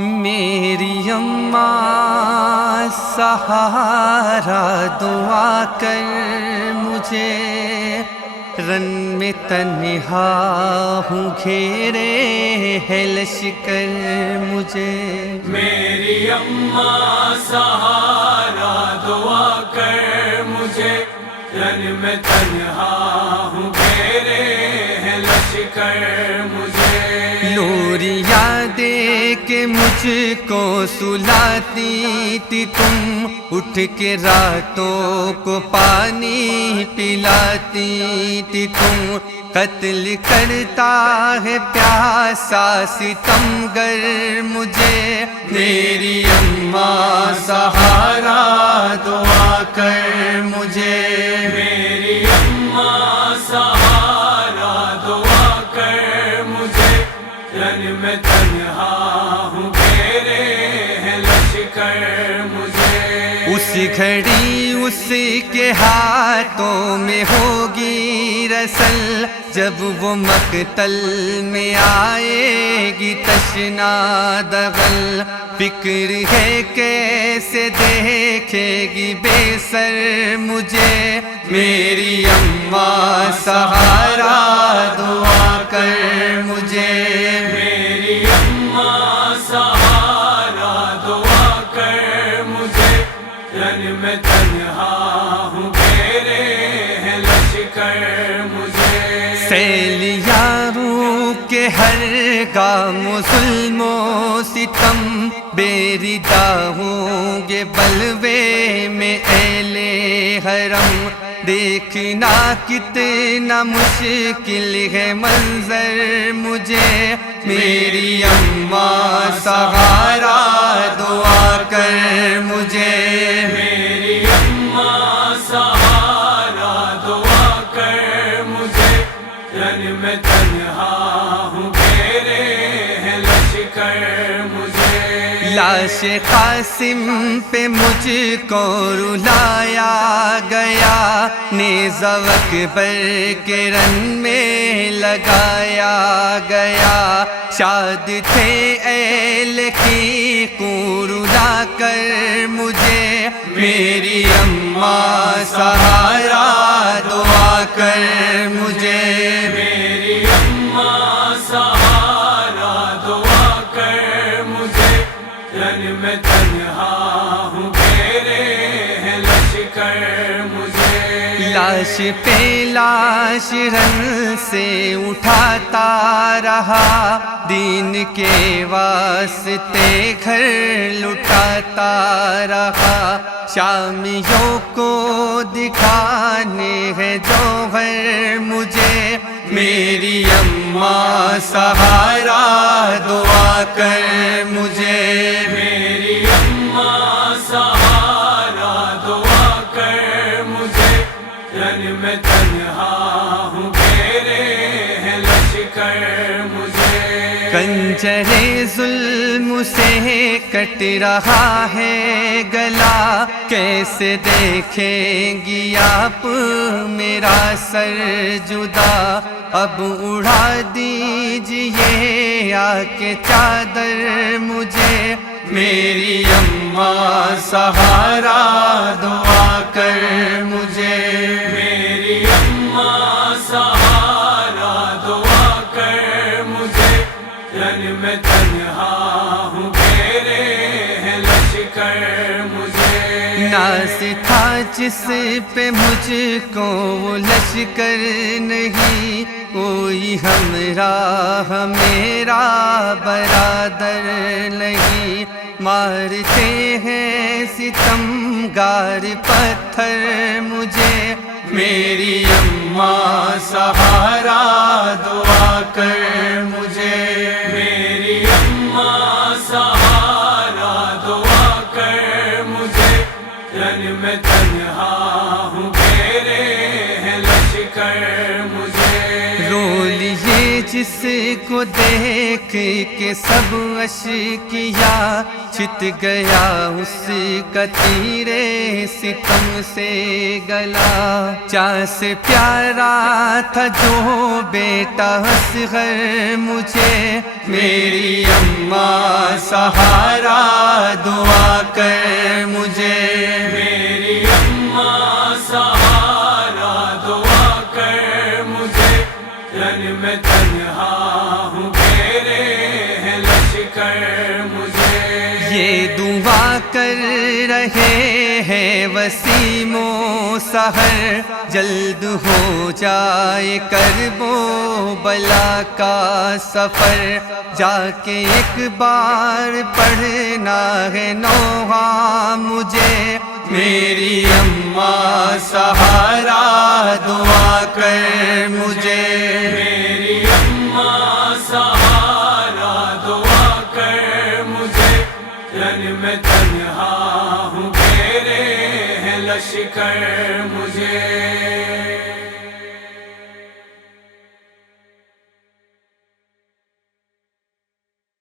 میری اماں سہارا دعا کر مجھے، رن میں تنہا ہوں گھیرے ہے لشکر مجھے۔ میری اماں سہارا دعا کر مجھے، رن میں تنہا ہوں گھیرے ہے لشکر مجھے۔ لوریاں دے کے مجھ کو سلاتی تھی تم، اٹھ کے راتوں کو پانی پلاتی تھی تم۔ قتل کرتا ہے پیاسا ستمگر مجھے، میری اماں سہارا دعا کر مجھے۔ میری اماں سہارا دعا کر مجھے، رن میں تنہا ہوں گھیرے ہے لشکر مجھے۔ اس گھڑی اس کے ہاتھوں میں ہوگی رسل، جب وہ مقتل میں آئے گی تشنا دغل۔ فکر ہے کیسے دیکھے گی بے سر مجھے، میری اماں سہارا دعا کر مجھے۔ میری اماں سہارا دعا کر مجھے، رن میں تنہا ہوں گھیرے ہے لشکر مجھے۔ سیلیاروں کے ہر گام و ظلم و ستم، بیریدہ ہوں گے بلوے میں اہل حرم۔ دیکھنا کتنا مشکل ہے منظر مجھے، میری اماں سہارا دعا کر مجھے۔ میری اماں سہارا دعا کر مجھے، رن میں تنہا ہوں گھیرے ہے لشکر مجھے۔ لاش قاسم پہ مجھ کو رلایا گیا، نیزہ اکبر کے رن میں لگایا گیا۔ شاد تھے اہل کی رلا کر مجھے، میری اماں سہارا دعا کر مجھے۔ میری اماں سہارا دعا کر مجھے، رن میں تنہا ہوں گھیرے ہے لشکر مجھے۔ لاش پہ لاش رن سے اٹھاتا رہا، دین کے واسطے گھر لٹاتا رہا۔ شامیوں کو دکھانے ہے جوہر مجھے، میری اماں سہارا دعا کر مجھے۔ میری اماں سہارا دعا کر مجھے، رن میں تنہا ہوں گھیرے ہے لشکر مجھے۔ کنجر ظلم سے کٹ رہا ہے گلا، کیسے دیکھیں گی آپ میرا سر جدا۔ اب اڑا دیجئے آ کے چادر مجھے، میری اماں سہارا دعا کر مجھے۔ میری اماں سہارا دعا کر مجھے، رن میں تنہا ہوں گھیرے ہے لشکر مجھے۔ ناز تھا جس پہ مجھ کو وہ لشکر نہیں، کوئی ہمراہ میرا برادر نہیں۔ مارتے ہیں ستم گار پتھر مجھے، میری اماں سہارا دعا کر مجھے۔ میری اماں سہارا دعا کر مجھے، رن میں تنہا ہوں گھیرے ہے لشکر مجھے۔ رو لیے جس کو دیکھ کے سب اشکیا، چھت گیا اس کا تیرے ستم سے گلا۔ جان سے پیارا تھا جو بیٹا اصغر مجھے، میری اماں اماں سہارا دعا کر مجھے، میری اماں سہارا دعا کر مجھے، رن میں تنہا ہوں گھیرے ہیں لشکر مجھے۔ یہ دعا کر رہے ہیں وسیم و سحر، جلد ہو جائے کرب و بلا کا سفر، جا کے ایک بار پڑھنا ہے نوحہ مجھے، میری اماں سہارا دعا کر مجھے، میری اماں سہارا دعا کر مجھے، رن میں تنہا ہوں گھیرے ہیں لشکر